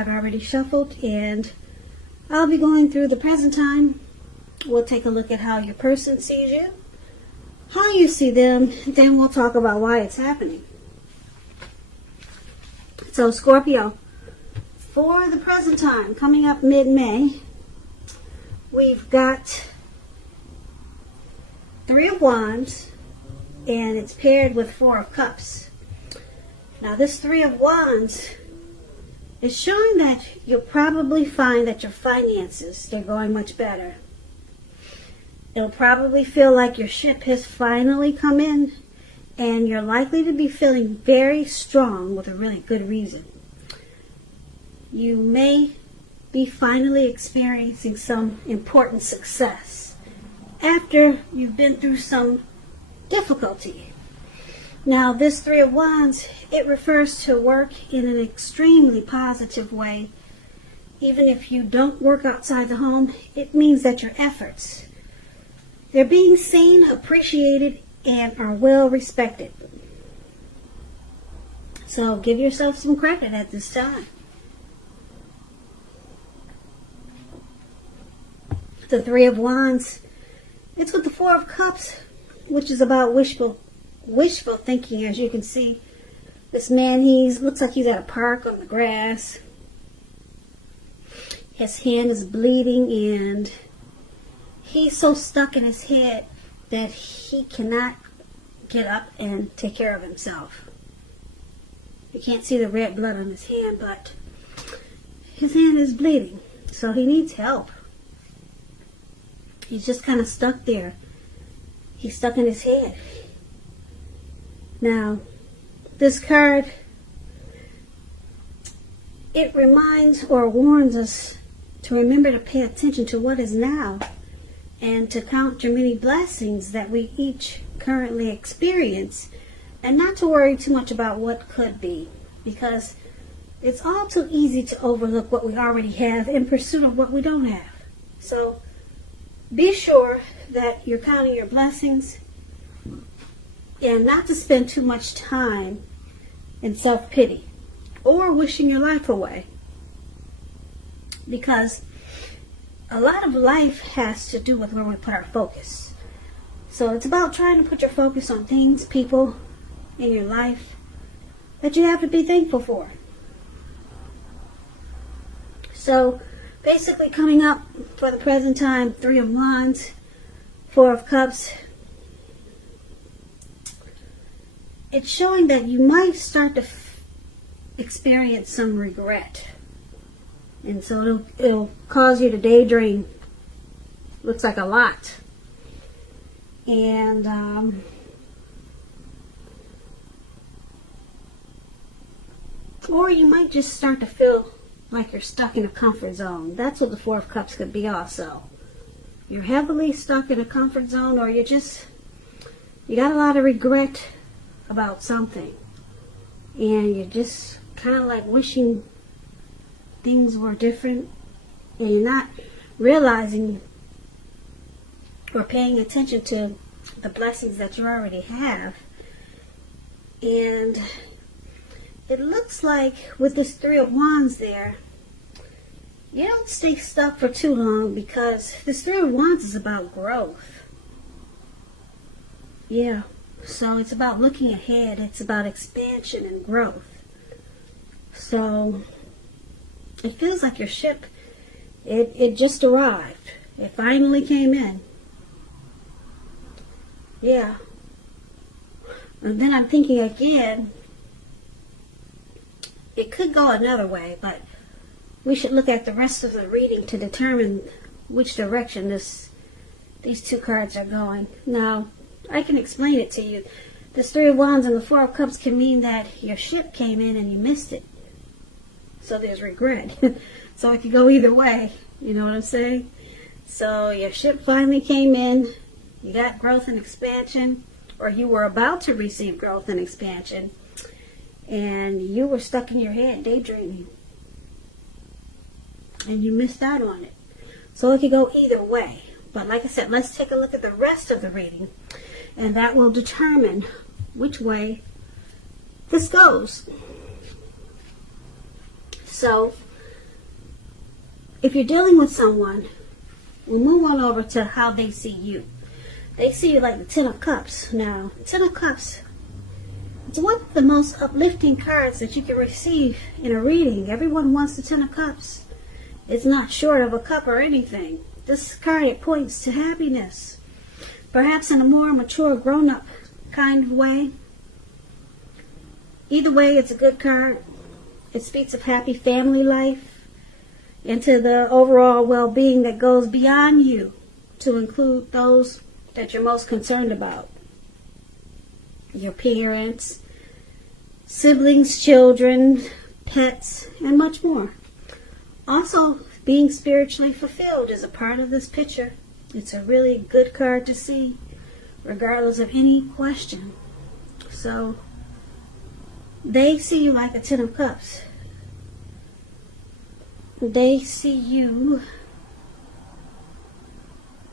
I've already shuffled, and I'll be going through the present time. We'll take a look at how your person sees you, how you see them, then we'll talk about why it's happening. So Scorpio, for the present time, coming up mid-May, we've got Three of Wands, and it's paired with Four of Cups. Now this Three of Wands is showing that you'll probably find that your finances, they're going much better. It'll probably feel like your ship has finally come in, and you're likely to be feeling very strong with a really good reason. You may be finally experiencing some important success after you've been through some difficulty. Now this Three of Wands, it refers to work in an extremely positive way. Even if you don't work outside the home, it means that your efforts, they're being seen, appreciated, and are well respected. So give yourself some credit at this time. The Three of Wands, it's with the Four of Cups, which is about wishful thinking. As you can see, this man, looks like he's at a park on the grass. His hand is bleeding, and he's so stuck in his head that he cannot get up and take care of himself. You can't see the red blood on his hand, but his hand is bleeding, so he needs help. He's just kind of stuck there. He's stuck in his head. Now, this card, it reminds or warns us to remember to pay attention to what is now and to count your many blessings that we each currently experience, and not to worry too much about what could be, because it's all too easy to overlook what we already have in pursuit of what we don't have. So be sure that you're counting your blessings and not to spend too much time in self-pity or wishing your life away, because a lot of life has to do with where we put our focus. So it's about trying to put your focus on things, people in your life that you have to be thankful for. So basically, coming up for the present time, Three of Wands, Four of Cups. It's showing that you might start to experience some regret. And so it'll cause you to daydream. Looks like a lot. And or you might just start to feel like you're stuck in a comfort zone. That's what the Four of Cups could be also. You're heavily stuck in a comfort zone, or you got a lot of regret about something. And you're just kind of like wishing things were different, and you're not realizing or paying attention to the blessings that you already have. And it looks like with this Three of Wands there, you don't stay stuck for too long, because this Three of Wands is about growth. Yeah, so it's about looking ahead. It's about expansion and growth. So it feels like your ship, it just arrived. It finally came in. Yeah. And then I'm thinking again, it could go another way, but we should look at the rest of the reading to determine which direction these two cards are going. Now, I can explain it to you. This Three of Wands and the Four of Cups can mean that your ship came in and you missed it. So there's regret. So it could go either way. You know what I'm saying? So your ship finally came in. You got growth and expansion, or you were about to receive growth and expansion, and you were stuck in your head daydreaming, and you missed out on it. So it could go either way. But like I said, let's take a look at the rest of the reading, and that will determine which way this goes. So if you're dealing with someone, we'll move on over to how they see you. They see you like the Ten of Cups. Now, Ten of Cups, it's one of the most uplifting cards that you can receive in a reading. Everyone wants the Ten of Cups. It's not short of a cup or anything. This card, it points to happiness, perhaps in a more mature, grown-up kind of way. Either way, it's a good card. It speaks of happy family life and to the overall well-being that goes beyond you, to include those that you're most concerned about. Your parents, siblings, children, pets, and much more. Also, being spiritually fulfilled is a part of this picture. It's a really good card to see, regardless of any question. So, they see you like a Ten of Cups. They see you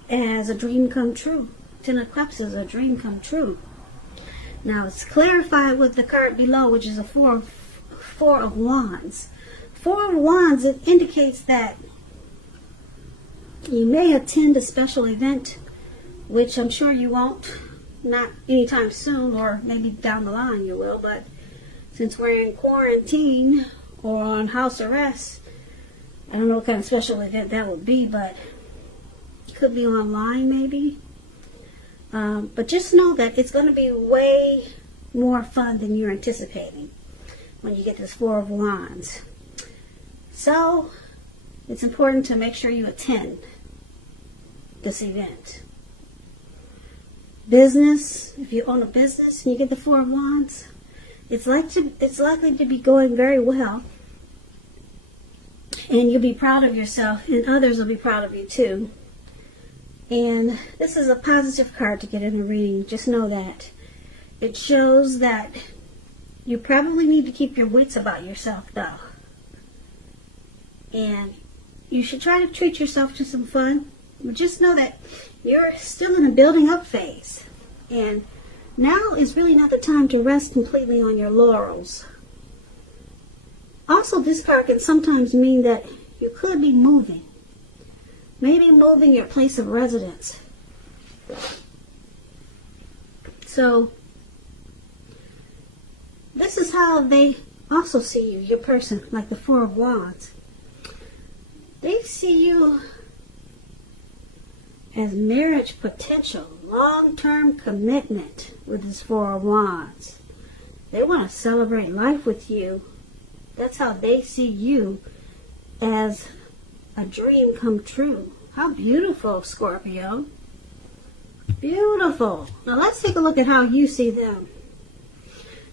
as a dream come true. Ten of Cups is a dream come true. Now, it's clarified with the card below, which is a Four of Wands. Four of Wands, it indicates that you may attend a special event, which I'm sure you won't, not anytime soon, or maybe down the line you will, but since we're in quarantine or on house arrest, I don't know what kind of special event that would be, but it could be online maybe. But just know that it's going to be way more fun than you're anticipating when you get this Four of Wands. So, it's important to make sure you attend this event. Business, if you own a business and you get the Four of Wands, it's likely to be going very well. And you'll be proud of yourself, and others will be proud of you too. And this is a positive card to get in a reading. Just know that. It shows that you probably need to keep your wits about yourself, though. And you should try to treat yourself to some fun. But just know that you're still in a building up phase. And now is really not the time to rest completely on your laurels. Also, this card can sometimes mean that you could be moving. Maybe moving your place of residence. So, this is how they also see you, your person, like the Four of Wands. They see you as marriage potential, long-term commitment with this Four of Wands. They want to celebrate life with you. That's how they see you, as a dream come true. How beautiful, Scorpio. Beautiful. Now let's take a look at how you see them.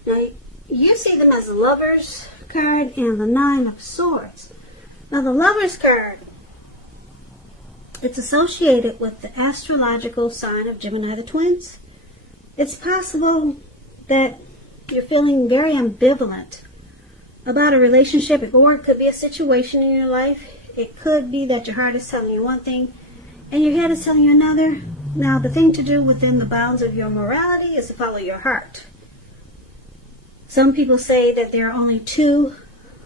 Now you see them as the Lovers card and the Nine of Swords. Now the Lovers card, it's associated with the astrological sign of Gemini the Twins. It's possible that you're feeling very ambivalent about a relationship, or it could be a situation in your life. It could be that your heart is telling you one thing and your head is telling you another. Now, the thing to do within the bounds of your morality is to follow your heart. Some people say that there are only two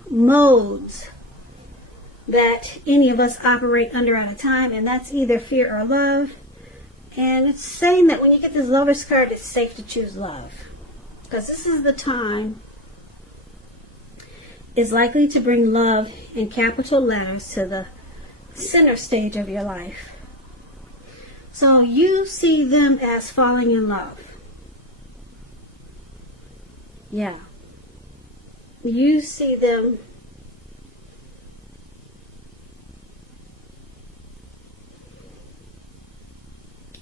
modes that any of us operate under at a time, and that's either fear or love. And it's saying that when you get this Lovers card, it's safe to choose love, because this is the time is likely to bring love in capital letters to the center stage of your life. So you see them as falling in love. Yeah. You see them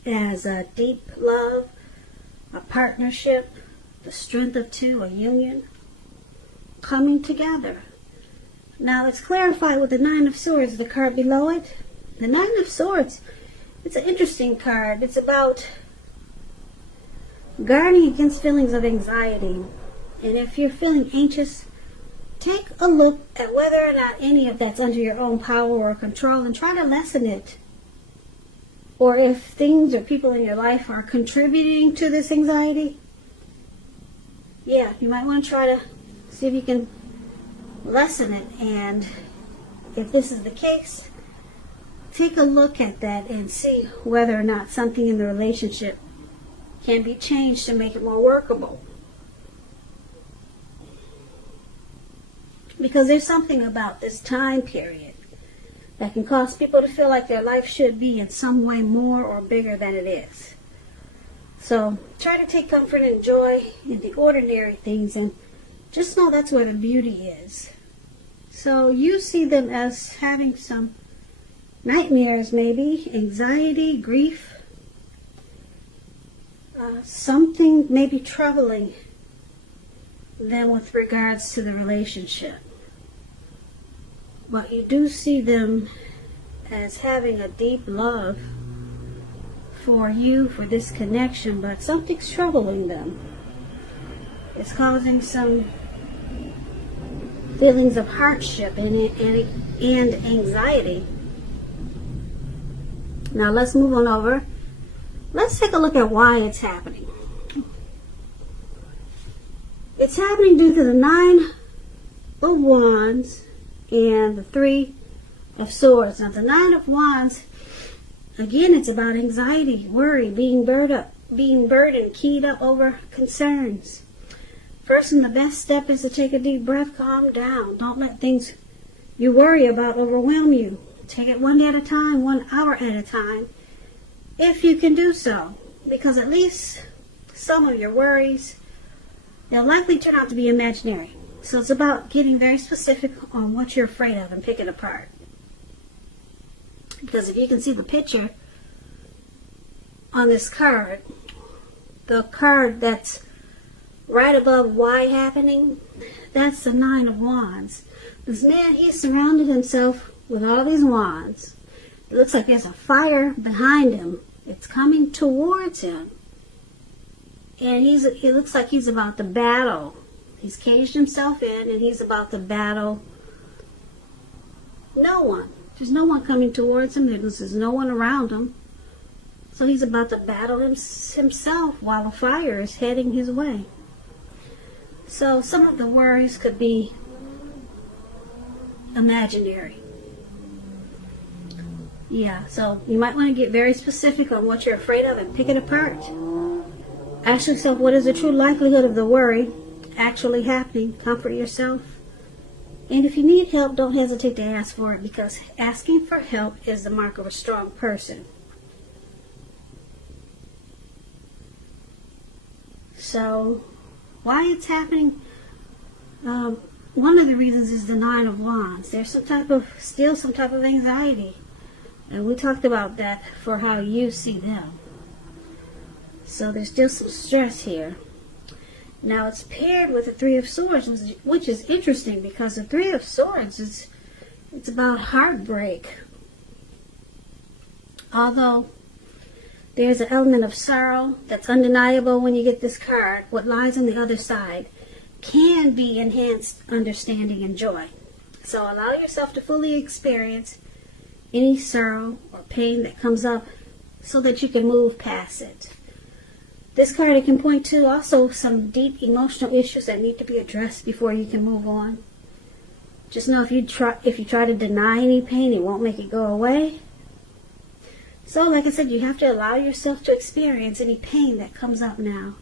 as a deep love, a partnership, the strength of two, a union, coming together. Now it's clarified with the Nine of Swords, the card below it. The Nine of Swords, it's an interesting card. It's about guarding against feelings of anxiety. And if you're feeling anxious, take a look at whether or not any of that's under your own power or control and try to lessen it. Or if things or people in your life are contributing to this anxiety, yeah, you might want to try to see if you can lessen it. And if this is the case, take a look at that and see whether or not something in the relationship can be changed to make it more workable. Because there's something about this time period that can cause people to feel like their life should be in some way more or bigger than it is. So try to take comfort and joy in the ordinary things, and just know that's where the beauty is. So you see them as having some nightmares, maybe anxiety, grief, something maybe troubling them with regards to the relationship. But you do see them as having a deep love for you, for this connection, but something's troubling them. It's causing some feelings of hardship and anxiety. Now let's move on over. Let's take a look at why it's happening. It's happening due to the 9 of Wands and the 3 of Swords. Now the 9 of Wands, again, it's about anxiety, worry, being burdened, keyed up over concerns. First and the best step is to take a deep breath, calm down. Don't let things you worry about overwhelm you. Take it one day at a time, 1 hour at a time, if you can do so. Because at least some of your worries, they'll likely turn out to be imaginary. So it's about getting very specific on what you're afraid of and pick it apart. Because if you can see the picture on this card, the card that's right above why happening, that's the 9 of Wands. This man, he's surrounded himself with all these wands. It looks like there's a fire behind him. It's coming towards him. And he looks like he's about to battle. He's caged himself in and he's about to battle no one. There's no one coming towards him. There's no one around him. So he's about to battle himself while a fire is heading his way. So some of the worries could be imaginary. Yeah, so you might want to get very specific on what you're afraid of and pick it apart. Ask yourself, what is the true likelihood of the worry actually happening? Comfort yourself. And if you need help, don't hesitate to ask for it, because asking for help is the mark of a strong person. So, why it's happening? One of the reasons is the 9 of Wands. There's still some type of anxiety. And we talked about that for how you see them. So there's still some stress here. Now it's paired with the 3 of Swords, which is interesting because the 3 of Swords it's about heartbreak. Although there's an element of sorrow that's undeniable when you get this card, what lies on the other side can be enhanced understanding and joy. So allow yourself to fully experience any sorrow or pain that comes up so that you can move past it. This card, it can point to also some deep emotional issues that need to be addressed before you can move on. Just know if you try to deny any pain, it won't make it go away. So like I said, you have to allow yourself to experience any pain that comes up now.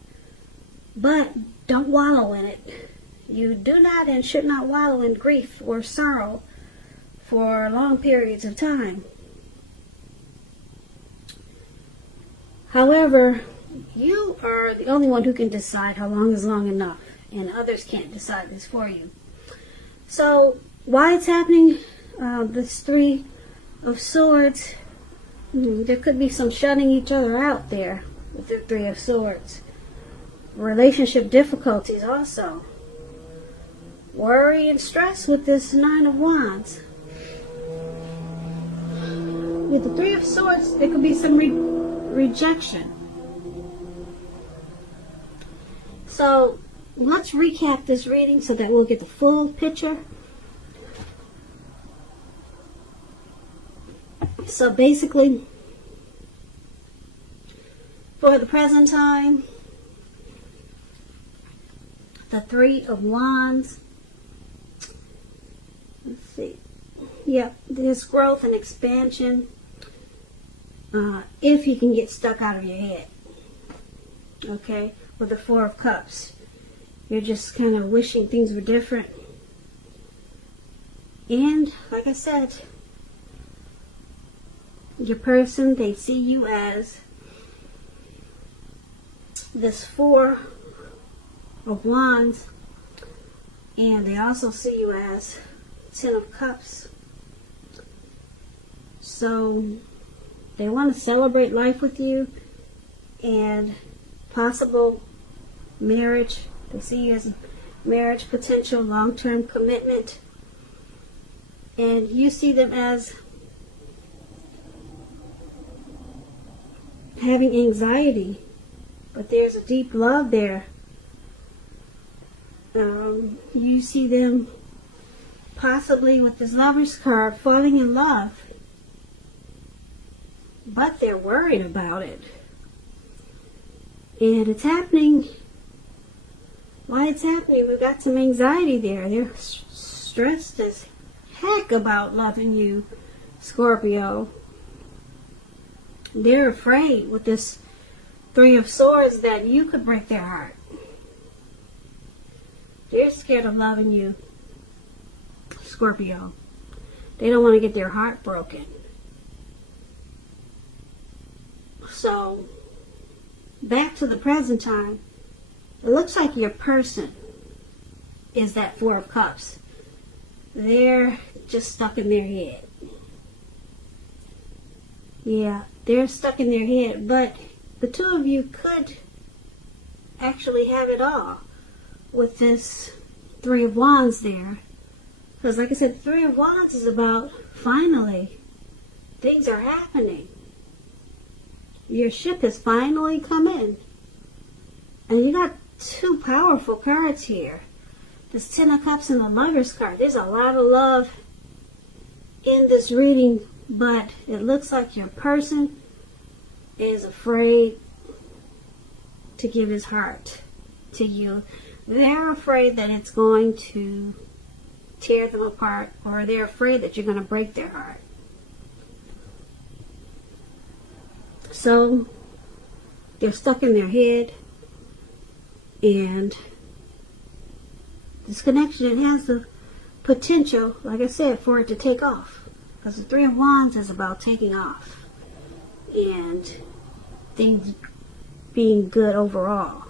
But don't wallow in it. You do not and should not wallow in grief or sorrow for long periods of time. However, you are the only one who can decide how long is long enough, and others can't decide this for you. So, why it's happening? This 3 of Swords, there could be some shutting each other out there with the 3 of Swords. Relationship difficulties also. Worry and stress with this 9 of Wands. With the 3 of Swords, there could be some rejection. So let's recap this reading so that we'll get the full picture. So basically, for the present time, the 3 of Wands, let's see, yep, there's growth and expansion. if you can get stuck out of your head. Okay, with the Four of Cups, you're just kind of wishing things were different. And like I said, your person, they see you as this Four of Wands, and they also see you as Ten of Cups. So they want to celebrate life with you and possible marriage. They see you as marriage potential, long-term commitment. And you see them as having anxiety, but there's a deep love there. You see them possibly with this Lover's card falling in love, but they're worried about it. And it's happening. Why it's happening? We've got some anxiety there. They're stressed as heck about loving you, Scorpio. They're afraid with this Three of Swords that you could break their heart. They're scared of loving you, Scorpio. They don't want to get their heart broken. So, back to the present time, it looks like your person is that Four of Cups. They're just stuck in their head. Yeah, they're stuck in their head, but the two of you could actually have it all with this Three of Wands there. Because like I said, the Three of Wands is about finally things are happening. Your ship has finally come in. And you got two powerful cards here. This Ten of Cups and the Lover's card. There's a lot of love in this reading, but it looks like your person is afraid to give his heart to you. They're afraid that it's going to tear them apart, or they're afraid that you're going to break their heart. So they're stuck in their head, and this connection, it has the potential, like I said, for it to take off. Because the Three of Wands is about taking off and things being good overall.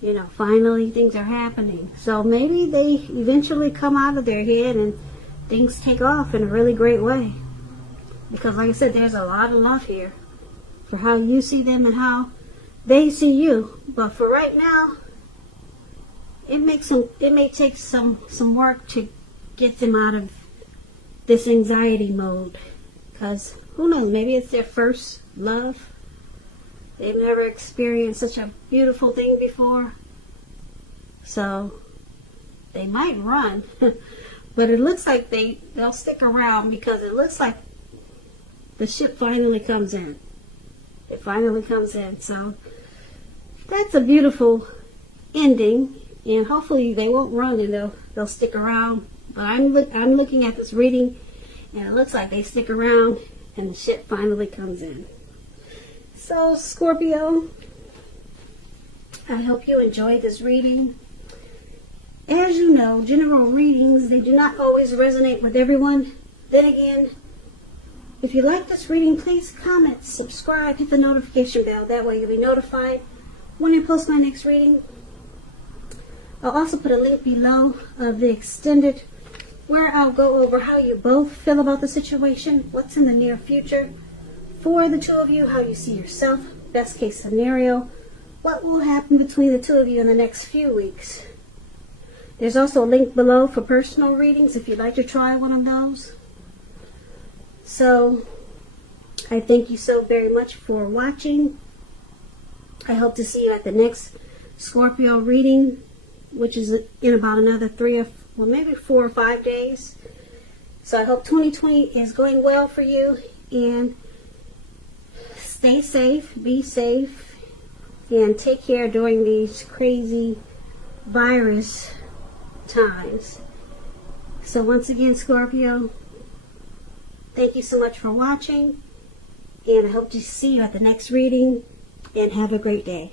You know, finally things are happening. So maybe they eventually come out of their head and things take off in a really great way. Because like I said, there's a lot of love here for how you see them and how they see you. But for right now, it may take some work to get them out of this anxiety mode. Because who knows, maybe it's their first love. They've never experienced such a beautiful thing before. So they might run. But it looks like they'll stick around, because it looks like the ship finally comes in. It finally comes in. So that's a beautiful ending. And hopefully they won't run and they'll stick around. But I'm looking at this reading, and it looks like they stick around and the ship finally comes in. So Scorpio, I hope you enjoyed this reading. As you know, general readings, they do not always resonate with everyone. Then again, if you like this reading, please comment, subscribe, hit the notification bell. That way you'll be notified when I post my next reading. I'll also put a link below of the extended, where I'll go over how you both feel about the situation, what's in the near future for the two of you, how you see yourself, best case scenario, what will happen between the two of you in the next few weeks. There's also a link below for personal readings if you'd like to try one of those. So I thank you so very much for watching. I hope to see you at the next Scorpio reading, which is in about another 4 or 5 days. So I hope 2020 is going well for you, and stay safe, be safe, and take care during these crazy virus times. So once again, Scorpio, thank you so much for watching, And I hope to see you at the next reading. And have a great day.